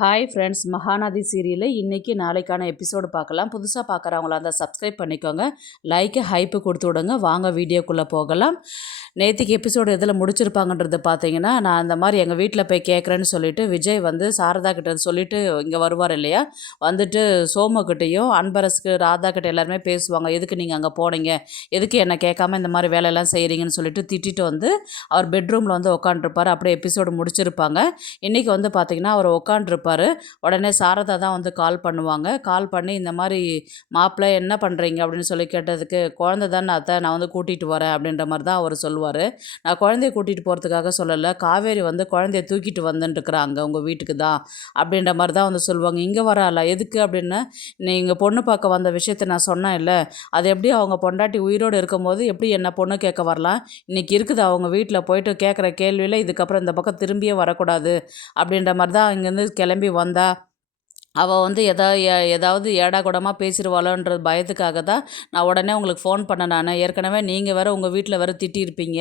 Hi friends, Mahanadi சீரியலில் இன்றைக்கி நாளைக்கான எபிசோடு பார்க்கலாம். புதுசாக பார்க்குறவங்களா இருந்தால் சப்ஸ்கிரைப் பண்ணிக்கோங்க, லைக்கு ஹைப்பு கொடுத்து விடுங்க. வாங்க வீடியோக்குள்ளே போகலாம். நேற்றுக்கு எபிசோடு எதில் முடிச்சிருப்பாங்கன்றது பார்த்தீங்கன்னா, நான் அந்த மாதிரி எங்கள் வீட்டில் போய் கேட்குறேன்னு சொல்லிட்டு விஜய் வந்து சாரதா கிட்ட சொல்லிட்டு இங்கே வருவார் இல்லையா, வந்துட்டு சோமுக்கிட்டேயும் அன்பரசுக்கு ராதா கிட்ட எல்லாருமே பேசுவாங்க. எதுக்கு நீங்கள் அங்கே போனீங்க, எதுக்கு என்னை கேட்காம இந்த மாதிரி வேலையெல்லாம் செய்கிறீங்கன்னு சொல்லிட்டு திட்டிட்டு வந்து அவர் பெட்ரூமில் வந்து உட்காண்ட்ருப்பார். அப்படியே எபிசோடு முடிச்சிருப்பாங்க. இன்றைக்கி வந்து பார்த்திங்கன்னா அவர் உட்காண்ட்ருப்பார். உடனே சாரதா தான் வந்து கால் பண்ணுவாங்க. கால் பண்ணி இந்த மாதிரி மாப்பிள்ளை என்ன பண்ணுறீங்க அப்படின்னு சொல்லி கேட்டதுக்கு, குழந்தை தானே அத்தை, நான் வந்து கூட்டிகிட்டு வரேன் அப்படின்ற மாதிரி தான் அவர் சொல்லுவார். நான் குழந்தைய கூட்டிகிட்டு போகிறதுக்காக சொல்லலை, காவேரி வந்து குழந்தைய தூக்கிட்டு வந்துட்டுருக்குறாங்க உங்கள் வீட்டுக்கு தான் அப்படின்ற மாதிரி தான் வந்து சொல்லுவாங்க. இங்கே வரால எதுக்கு அப்படின்னு, நீங்கள் பொண்ணு பார்க்க வந்த விஷயத்த நான் சொன்னேன் இல்லை, அது எப்படி அவங்க பொண்டாட்டி உயிரோடு இருக்கும்போது எப்படி என்ன பொண்ணு கேட்க வரலாம், இன்றைக்கி இருக்குது அவங்க வீட்டில் போயிட்டு கேட்குற கேள்வியில் இதுக்கப்புறம் இந்த பக்கம் திரும்பியே வரக்கூடாது அப்படின்ற மாதிரி தான் இங்கேருந்து கிளம்பி வந்தா. அவள் வந்து ஏதாவது ஏடா கூடமாக பேசிடுவாளோன்ற பயத்துக்காக தான் நான் உடனே உங்களுக்கு ஃபோன் பண்ணேன். நான் ஏற்கனவே நீங்கள் வேறு உங்கள் வீட்டில் வேறு திட்டியிருப்பீங்க,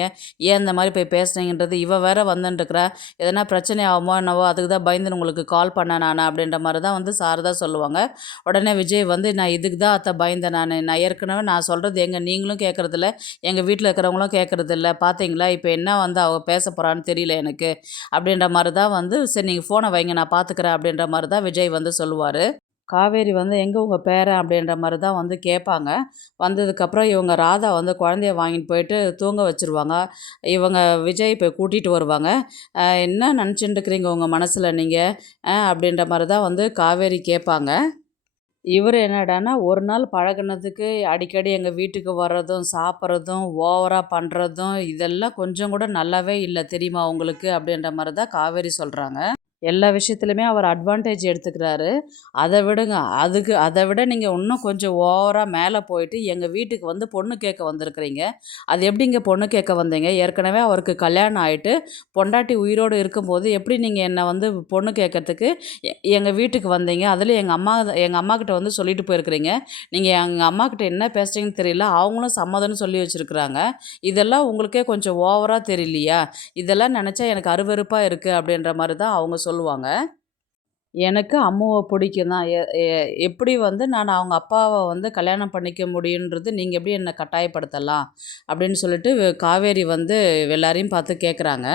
ஏன் இந்த மாதிரி போய் பேசுனீங்கன்றது, இவள் வேறு வந்துட்டுருக்குறா, எதனா பிரச்சனை ஆகுமோ என்னவோ, அதுக்கு தான் பயந்து உங்களுக்கு கால் பண்ணேன் நான் அப்படின்ற மாதிரி தான் வந்து சாரதா சொல்லுவாங்க. உடனே விஜய் வந்து, நான் இதுக்கு தான் அத்தை பயந்தேன், நான் ஏற்கனவே நான் சொல்கிறது நீங்களும் கேட்குறதில்ல, எங்கள் வீட்டில் இருக்கிறவங்களும் கேட்குறதில்ல, பார்த்தீங்களா இப்போ என்ன வந்து அவள் பேச போகிறான்னு தெரியல எனக்கு அப்படின்ற மாதிரி தான் வந்து, சரி நீங்கள் ஃபோனை வைங்க நான் பார்த்துக்கிறேன் அப்படின்ற மாதிரி தான் விஜய் வந்து சொல்லுவார். காவேரி வந்து எங்கே உங்கள் பேரன் அப்படின்ற மாதிரி தான் வந்து கேட்பாங்க. வந்ததுக்கப்புறம் இவங்க ராதா வந்து குழந்தைய வாங்கிட்டு போயிட்டு தூங்க வச்சுருவாங்க. இவங்க விஜய் இப்போ கூட்டிகிட்டு வருவாங்க. என்ன நினச்சிட்டு இருக்கிறீங்க உங்கள் மனசில் நீங்கள் அப்படின்ற மாதிரி தான் வந்து காவேரி கேட்பாங்க. இவர் என்னடான்னா, ஒரு நாள் பழகுனதுக்கு அடிக்கடி எங்கள் வீட்டுக்கு வர்றதும் சாப்பிட்றதும் ஓவராக பண்ணுறதும் இதெல்லாம் கொஞ்சம் கூட நல்லாவே இல்லை தெரியுமா உங்களுக்கு அப்படின்ற மாதிரி தான் காவேரி சொல்கிறாங்க. எல்லா விஷயத்துலையுமே அவர் அட்வான்டேஜ் எடுத்துக்கிறாரு. அதை விடுங்க, அதை விட நீங்கள் இன்னும் கொஞ்சம் ஓவராக மேலே போயிட்டு எங்கள் வீட்டுக்கு வந்து பொண்ணு கேட்க வந்திருக்கிறீங்க. அது எப்படிங்க பொண்ணு கேட்க வந்தீங்க, ஏற்கனவே அவருக்கு கல்யாணம் ஆகிட்டு பொண்டாட்டி உயிரோடு இருக்கும்போது எப்படி நீங்கள் என்னை வந்து பொண்ணு கேட்கறதுக்கு எங்கள் வீட்டுக்கு வந்தீங்க, அதில் எங்கள் அம்மாக்கிட்ட வந்து சொல்லிட்டு போயிருக்கிறீங்க. நீங்கள் எங்கள் அம்மாக்கிட்ட என்ன பேசுகிறீங்கன்னு தெரியல, அவங்களும் சம்மதம்னு சொல்லி வச்சுருக்குறாங்க. இதெல்லாம் உங்களுக்கே கொஞ்சம் ஓவராக தெரியலையா, இதெல்லாம் நினச்சா எனக்கு அருவருப்பாக இருக்குது அப்படின்ற மாதிரி தான் அவங்க சொல்லுவாங்க. எனக்கு அம்முவை பிடிக்கும் தான். எப்படி வந்து நான் அவங்க அப்பாவை வந்து கல்யாணம் பண்ணிக்க முடியுன்றது நீங்கள் எப்படி என்னை கட்டாயப்படுத்தலாம் அப்படின்னு சொல்லிட்டு காவேரி வந்து எல்லாரையும் பார்த்து கேட்குறாங்க.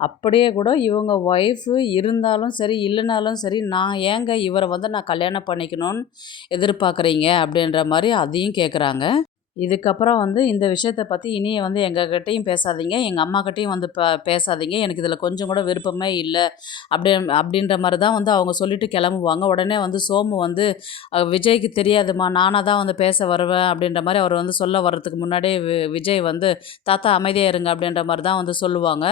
அப்படியே கூட இவங்க ஒய்ஃபு இருந்தாலும் சரி இல்லைனாலும் சரி, நான் ஏங்க இவரை வந்து நான் கல்யாணம் பண்ணிக்கணும்னு எதிர்பார்க்குறீங்க அப்படின்ற மாதிரி அதையும் கேட்குறாங்க. இதுக்கப்புறம் வந்து இந்த விஷயத்தை பற்றி இனிய வந்து எங்ககிட்டயும் பேசாதீங்க, எங்கள் அம்மாக்கிட்டேயும் வந்து பேசாதீங்க, எனக்கு இதில் கொஞ்சம் கூட விருப்பமே இல்லை அப்படின்ற மாதிரி தான் வந்து அவங்க சொல்லிட்டு கிளம்புவாங்க. உடனே வந்து சோமு வந்து, விஜய்க்கு தெரியாதுமா, நானாக தான் வந்து பேச வருவேன் அப்படின்ற மாதிரி அவர் வந்து சொல்ல வர்றதுக்கு முன்னாடியே விஜய் வந்து, தாத்தா அமைதியாக இருங்க அப்படின்ற மாதிரி தான் வந்து சொல்லுவாங்க.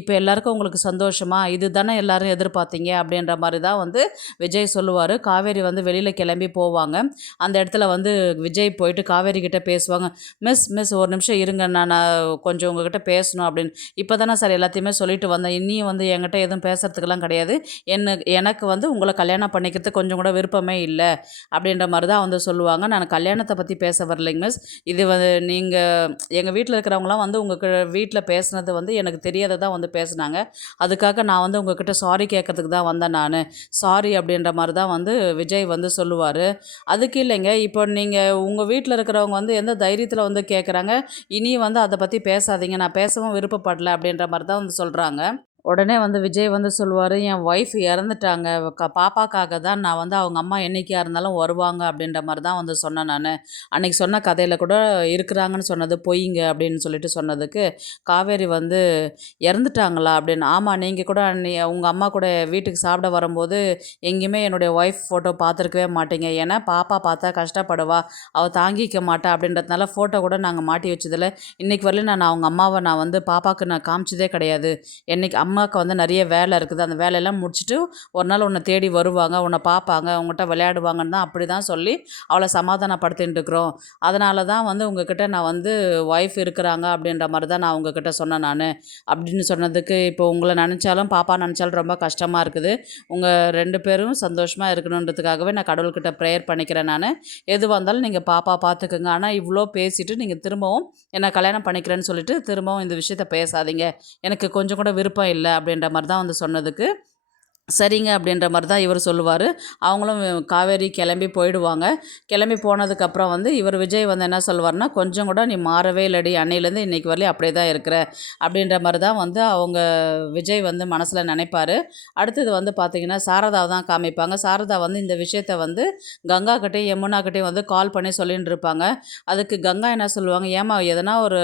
இப்போ எல்லாருக்கும் உங்களுக்கு சந்தோஷமா, இது தானே எல்லோரும் எதிர்பார்த்தீங்க அப்படின்ற மாதிரி தான் வந்து விஜய் சொல்லுவார். காவேரி வந்து வெளியில் கிளம்பி போவாங்க. அந்த இடத்துல வந்து விஜய் போயிட்டு காவேரி கிட்டே பேசுவாங்க. மிஸ் ஒரு நிமிஷம் இருங்க, நான் கொஞ்சம் உங்ககிட்ட பேசணும் அப்படின்னு. இப்போ தானே சார் எல்லாத்தையுமே சொல்லிட்டு வந்தேன், இன்னியும் வந்து என்கிட்ட எதுவும் பேசுகிறதுக்கெல்லாம் கிடையாது, எனக்கு வந்து உங்களை கல்யாணம் பண்ணிக்கிறதுக்கு கொஞ்சம் கூட விருப்பமே இல்லை அப்படின்ற மாதிரி தான் வந்து சொல்லுவாங்க. நான் கல்யாணத்தை பற்றி பேச வரலைங்க மிஸ், இது வந்து நீங்கள் எங்கள் வீட்டில் இருக்கிறவங்களாம் வந்து உங்கள் வீட்டில் பேசுனது வந்து எனக்கு தெரியாததான் வந்து பேசுனாங்க, அதுக்காக நான் வந்து உங்ககிட்ட சாரி கேட்கறதுக்கு தான் வந்தேன் நான், சாரி அப்படின்ற மாதிரி தான் வந்து விஜய் வந்து சொல்லுவார். அதுக்கு இல்லைங்க, இப்போ நீங்கள் உங்கள் வீட்டில் இருக்கிறவங்க வந்து எந்த தைரியத்தில் வந்து கேட்குறாங்க, இனி வந்து அதை பற்றி பேசாதீங்க, நான் பேசவும் விருப்பப்படல அப்படின்ற மாதிரி தான் வந்து சொல்கிறாங்க. உடனே வந்து விஜய் வந்து சொல்லுவார், என் ஒய்ஃப் இறந்துட்டாங்க, பாப்பாக்காக தான் நான் வந்து அவங்க அம்மா என்றைக்கா இருந்தாலும் வருவாங்க அப்படின்ற மாதிரி தான் வந்து சொன்னேன் நான், அன்றைக்கி சொன்ன கதையில் கூட இருக்கிறாங்கன்னு சொன்னது பொய்ங்க அப்படின்னு சொல்லிட்டு சொன்னதுக்கு காவேரி வந்து, இறந்துட்டாங்களா அப்படின்னு. ஆமாம், நீங்கள் கூட உங்கள் அம்மா கூட வீட்டுக்கு சாப்பிட வரும்போது எங்கேயுமே என்னுடைய ஒய்ஃப் ஃபோட்டோ பார்த்துருக்கவே மாட்டீங்க, ஏன்னா பாப்பா பார்த்தா கஷ்டப்படுவா, அவள் தாங்கிக்க மாட்டா அப்படின்றதுனால ஃபோட்டோ கூட நாங்கள் மாட்டி வச்சதில்லை, இன்றைக்கி வரலையும் நான் அவங்க அம்மாவை நான் வந்து பாப்பாவுக்கு நான் காமிச்சதே கிடையாது, என்றைக்கு அம்மாவுக்கு வந்து நிறைய வேலை இருக்குது, அந்த வேலையெல்லாம் முடிச்சுட்டு ஒரு நாள் உன்னை தேடி வருவாங்க, உன்னை பார்ப்பாங்க, உங்கள்கிட்ட விளையாடுவாங்கன்னு தான் அப்படி தான் சொல்லி அவளை சமாதானப்படுத்தின்னு இருக்கிறோம், அதனால தான் வந்து உங்ககிட்ட நான் வந்து ஒய்ஃப் இருக்கிறாங்க அப்படின்ற மாதிரி தான் நான் உங்ககிட்ட சொன்னேன் நான் அப்படின்னு சொன்னதுக்கு, இப்போ உங்களை நினச்சாலும் பாப்பா நினச்சாலும் ரொம்ப கஷ்டமாக இருக்குது, உங்கள் 2 பேரும் சந்தோஷமாக இருக்கணுன்றதுக்காகவே நான் கடவுள்கிட்ட ப்ரேயர் பண்ணிக்கிறேன் நான், எதுவாக இருந்தாலும் நீங்கள் பாப்பா பார்த்துக்குங்க, ஆனால் இவ்வளோ பேசிவிட்டு நீங்கள் திரும்பவும் என்னை கல்யாணம் பண்ணிக்கிறேன்னு சொல்லிட்டு திரும்பவும் இந்த விஷயத்த பேசாதீங்க, எனக்கு கொஞ்சம் கூட விருப்பம் இல்லை அப்படின்ற மாதிரி தான் வந்து சொன்னதுக்கு சரிங்க அப்படின்ற மாதிரி தான் இவர் சொல்லுவார். அவங்களும் காவேரி கிளம்பி போயிடுவாங்க. கிளம்பி போனதுக்கப்புறம் வந்து இவர் விஜய் வந்து என்ன சொல்லுவார்னா, கொஞ்சம் கூட நீ மாறவே இல்லடி, அன்னையிலேருந்து இன்னைக்கு வரலையும் அப்படியே தான் இருக்கிற அப்படின்ற மாதிரி தான் வந்து அவங்க விஜய் வந்து மனசில் நினைப்பார். அடுத்தது வந்து பார்த்திங்கன்னா சாரதாவை தான் காமிப்பாங்க. சாரதா வந்து இந்த விஷயத்த வந்து கங்கா கிட்டேயும் யமுனா கிட்டேயும் வந்து கால் பண்ணி சொல்லின்னு இருப்பாங்க. அதுக்கு கங்கா என்ன சொல்லுவாங்க, ஏமா எதனா ஒரு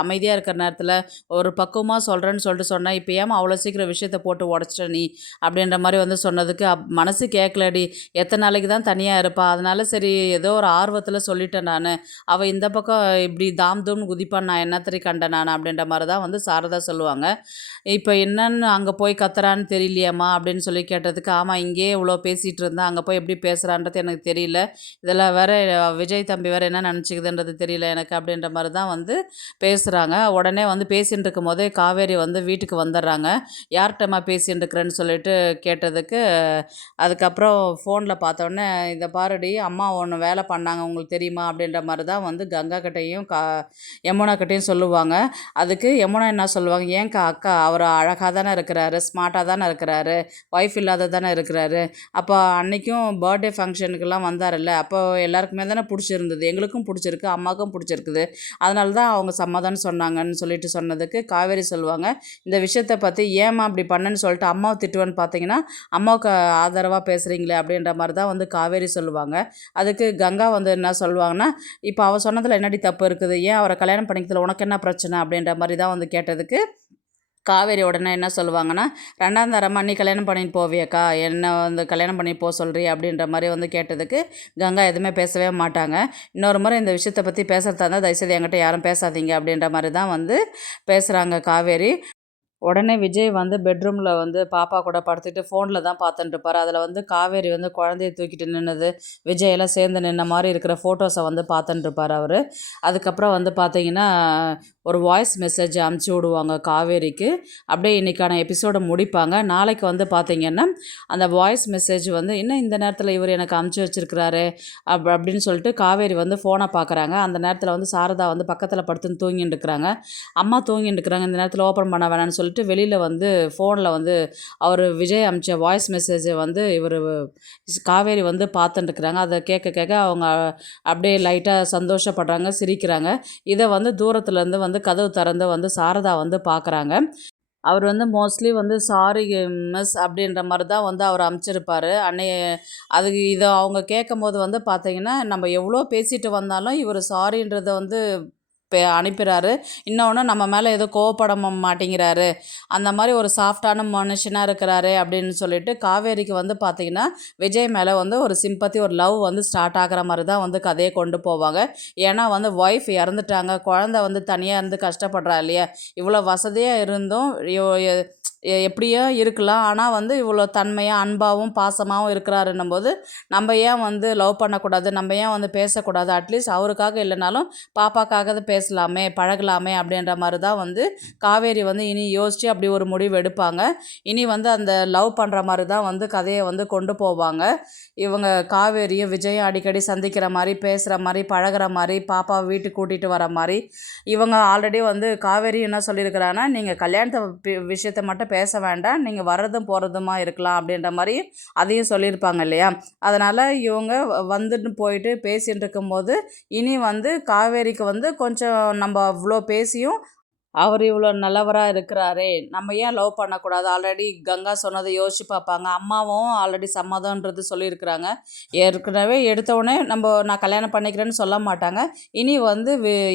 அமைதியாக இருக்கிற நேரத்தில் ஒரு பக்குவமாக சொல்கிறேன்னு சொல்லிட்டு சொன்னேன், இப்போ ஏமா அவ்வளோ சீக்கிரம் விஷயத்தை போட்டு உடச்சிட்ட நீ அப்படின்ற மாதிரி வந்து சொன்னதுக்கு மனசு கேட்கலடி, எத்தனை நாளைக்கு தான் தனியாக இருப்பா, அதனால சரி ஏதோ ஒரு ஆர்வத்தில் சொல்லிட்டேன் நான், அவள் இந்த பக்கம் இப்படி தாம் தூம்னு குதிப்பான்னு நான் என்னத்தரி கண்டேன் நான் அப்படின்ற மாதிரி தான் வந்து சாரதா சொல்லுவாங்க. இப்போ என்னன்னு அங்கே போய் கத்துறான்னு தெரியலையாம்மா அப்படின்னு சொல்லி கேட்டதுக்கு, ஆமாம் இங்கேயே இவ்வளோ பேசிகிட்டு இருந்தா அங்கே போய் எப்படி பேசுகிறான்றது எனக்கு தெரியல, இதில் வேற விஜய் தம்பி வேறு என்ன நினச்சிக்குதுன்றது தெரியல எனக்கு அப்படின்ற மாதிரி தான் வந்து பேசுகிறாங்க. உடனே வந்து பேசின்னு இருக்கும் போதே காவேரி வந்து வீட்டுக்கு வந்துடுறாங்க. யார்கிட்டம்மா பேசின்னு இருக்கிறேன்னு சொல்லிட்டு கேட்டதுக்கு, அதுக்கப்புறம் ஃபோனில் பார்த்தோன்னே இதை பாருடி அம்மா ஒன்று வேலை பண்ணாங்க உங்களுக்கு தெரியுமா அப்படின்ற மாதிரி தான் வந்து கங்கா கிட்டேயும் யமுனா கிட்டேயும் சொல்லுவாங்க. அதுக்கு யமுனா என்ன சொல்லுவாங்க, ஏன்க்கா அக்கா அவர் அழகாக தானே இருக்கிறாரு, ஸ்மார்ட்டாக தானே இருக்கிறாரு, ஒய்ஃப் இல்லாத தானே இருக்கிறாரு, அப்போ அன்றைக்கும் பர்த்டே ஃபங்க்ஷனுக்கெல்லாம் வந்தார்ல, அப்போ எல்லாருக்குமே தானே பிடிச்சிருந்தது, எங்களுக்கும் பிடிச்சிருக்கு அம்மாவுக்கும் பிடிச்சிருக்குது, அதனால தான் அவங்க சம்மதம்னு சொன்னாங்கன்னு சொல்லிட்டு சொன்னதுக்கு காவேரி சொல்லுவாங்க, இந்த விஷயத்தை பற்றி ஏம்மா அப்படி பண்ணேன்னு சொல்லிட்டு அம்மாவை திட்டுவேன்னு பார்த்தீங்கன்னா அம்மாவுக்கு ஆதரவாக பேசுகிறீங்களே அப்படின்ற மாதிரி தான் வந்து காவேரி சொல்லுவாங்க. அதுக்கு கங்கா வந்து என்ன சொல்லுவாங்கன்னா, இப்போ அவள் சொன்னதில் என்னடி தப்பு இருக்குது, ஏன் அவரை கல்யாணம் பண்ணிக்கிறதுல உனக்கு என்ன பிரச்சனை அப்படின்ற மாதிரி தான் வந்து கேட்டதுக்கு காவேரி உடனே என்ன சொல்லுவாங்கன்னா, 2ஆம் தரமா நீ கல்யாணம் பண்ணிட்டு போவியாக்கா, என்ன வந்து கல்யாணம் பண்ணி போக சொல்கிறீ அப்படின்ற மாதிரி வந்து கேட்டதுக்கு கங்கா எதுவுமே பேசவே மாட்டாங்க. இன்னொரு முறை இந்த விஷயத்தை பற்றி பேசுகிறதா இருந்தால் தயவுசெய்து என்கிட்ட யாரும் பேசாதீங்க அப்படின்ற மாதிரி தான் வந்து பேசுகிறாங்க காவேரி. உடனே விஜய் வந்து பெட்ரூமில் வந்து பாப்பா கூட படுத்துட்டு ஃபோனில் தான் பார்த்துட்டு இருப்பார். அதில் வந்து காவேரி வந்து குழந்தைய தூக்கிட்டு நின்னது, விஜயெல்லாம் சேர்ந்து நின்ன மாதிரி இருக்கிற ஃபோட்டோஸை வந்து பார்த்துட்டு இருப்பார் அவர். அதுக்கப்புறம் வந்து பார்த்தீங்கன்னா ஒரு வாய்ஸ் மெசேஜ் அனுப்பிச்சி விடுவாங்க காவேரிக்கு. அப்படியே இன்றைக்கான எபிசோடை முடிப்பாங்க. நாளைக்கு வந்து பார்த்திங்கன்னா அந்த வாய்ஸ் மெசேஜ் வந்து இன்னும் இந்த நேரத்தில் இவர் எனக்கு அனுப்பிச்சி வச்சுருக்கிறாரு அப்படின்னு சொல்லிட்டு காவேரி வந்து ஃபோனை பார்க்குறாங்க. அந்த நேரத்தில் வந்து சாரதா வந்து பக்கத்தில் படுத்துன்னு தூங்கிட்டு இருக்கிறாங்க. அம்மா தூங்கிட்டு இருக்கிறாங்க, இந்த நேரத்தில் ஓப்பன் பண்ண வேணாம்னு சொல்லிட்டு வெளியில் வந்து ஃபோனில் வந்து அவர் விஜய் அனுப்பிச்ச வாய்ஸ் மெசேஜை வந்து இவர் காவேரி வந்து பார்த்துட்டுருக்குறாங்க. அதை கேட்க கேட்க அவங்க அப்படியே லைட்டாக சந்தோஷப்படுறாங்க, சிரிக்கிறாங்க. இதை வந்து தூரத்துலேருந்து வந்து கதவு திறந்து வந்து சாரதா வந்து பார்க்குறாங்க. அவர் வந்து மோஸ்ட்லி வந்து சாரி மிஸ் அப்படின்ற மாதிரி தான் வந்து அவர் அனுப்பிச்சிருப்பார் அன்னைய. அதுக்கு இதை அவங்க கேட்கும்போது வந்து பார்த்திங்கன்னா, நம்ம எவ்வளோ பேசிட்டு வந்தாலும் இவர் சாரின்றதை வந்து அனுப்புகிறாரு. இன்னொன்று நம்ம மேலே ஏதோ கோவப்பட மாட்டேங்கிறாரு, அந்த மாதிரி ஒரு சாஃப்டான மனுஷனாக இருக்கிறாரு அப்படின்னு சொல்லிட்டு காவேரிக்கு வந்து பார்த்திங்கன்னா விஜய் மேலே வந்து ஒரு சிம்பத்தி, ஒரு லவ் வந்து ஸ்டார்ட் ஆகிற மாதிரி தான் வந்து கதையை கொண்டு போவாங்க. ஏன்னா வந்து ஒய்ஃப் இறந்துட்டாங்க, குழந்தை வந்து தனியாக இருந்து கஷ்டப்படுறா இல்லையா, இவ்வளோ வசதியாக இருந்தும் எப்படியோ இருக்கலாம், ஆனால் வந்து இவ்வளோ தன்மையாக அன்பாகவும் பாசமாகவும் இருக்கிறாருன்னும் போது நம்ம ஏன் வந்து லவ் பண்ணக்கூடாது, நம்ம ஏன் வந்து பேசக்கூடாது, அட்லீஸ்ட் அவருக்காக இல்லைனாலும் பாப்பாக்காக பேசலாமே பழகலாமே அப்படின்ற மாதிரி தான் வந்து காவேரி வந்து இனி யோசித்து அப்படி ஒரு முடிவு எடுப்பாங்க. இனி வந்து அந்த லவ் பண்ணுற மாதிரி தான் வந்து கதையை வந்து கொண்டு போவாங்க. இவங்க காவேரியும் விஜயும் அடிக்கடி சந்திக்கிற மாதிரி, பேசுகிற மாதிரி, பழகிற மாதிரி, பாப்பாவை வீட்டுக்கு கூட்டிகிட்டு வர மாதிரி. இவங்க ஆல்ரெடி வந்து காவேரி என்ன சொல்லியிருக்கிறாங்கன்னா, நீங்கள் கல்யாணத்தை விஷயத்தை மட்டும் பேச வேண்டாம், நீங்கள் வர்றதும் போகிறதுமா இருக்கலாம் அப்படின்ற மாதிரி அதையும் சொல்லியிருப்பாங்க இல்லையா. அதனால் இவங்க வந்துட்டு போயிட்டு பேசிகிட்டு இருக்கும்போது இனி வந்து காவேரிக்கு வந்து கொஞ்சம் நம்ம அவ்வளோ பேசியும் அவர் இவ்வளோ நல்லவராக இருக்கிறாரே, நம்ம ஏன் லவ் பண்ணக்கூடாது, ஆல்ரெடி கங்கா சொன்னதை யோசிச்சு பார்ப்பாங்க. அம்மாவும் ஆல்ரெடி சம்மதம்ன்றது சொல்லியிருக்கிறாங்க. ஏற்கனவே எடுத்தவுடனே நான் கல்யாணம் பண்ணிக்கிறேன்னு சொல்ல மாட்டாங்க. இனி வந்து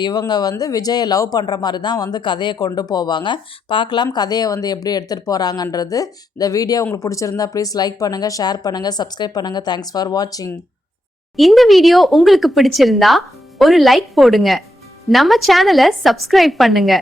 இவங்க வந்து விஜயை லவ் பண்ணுற மாதிரி தான் வந்து கதையை கொண்டு போவாங்க. பார்க்கலாம் கதையை வந்து எப்படி எடுத்துகிட்டு போகிறாங்கன்றது. இந்த வீடியோ உங்களுக்கு பிடிச்சிருந்தா ப்ளீஸ் லைக் பண்ணுங்கள், ஷேர் பண்ணுங்கள், சப்ஸ்கிரைப் பண்ணுங்கள். தேங்க்ஸ் ஃபார் வாட்சிங். இந்த வீடியோ உங்களுக்கு பிடிச்சிருந்தா ஒரு லைக் போடுங்க, நம்ம சேனலை சப்ஸ்கிரைப் பண்ணுங்க.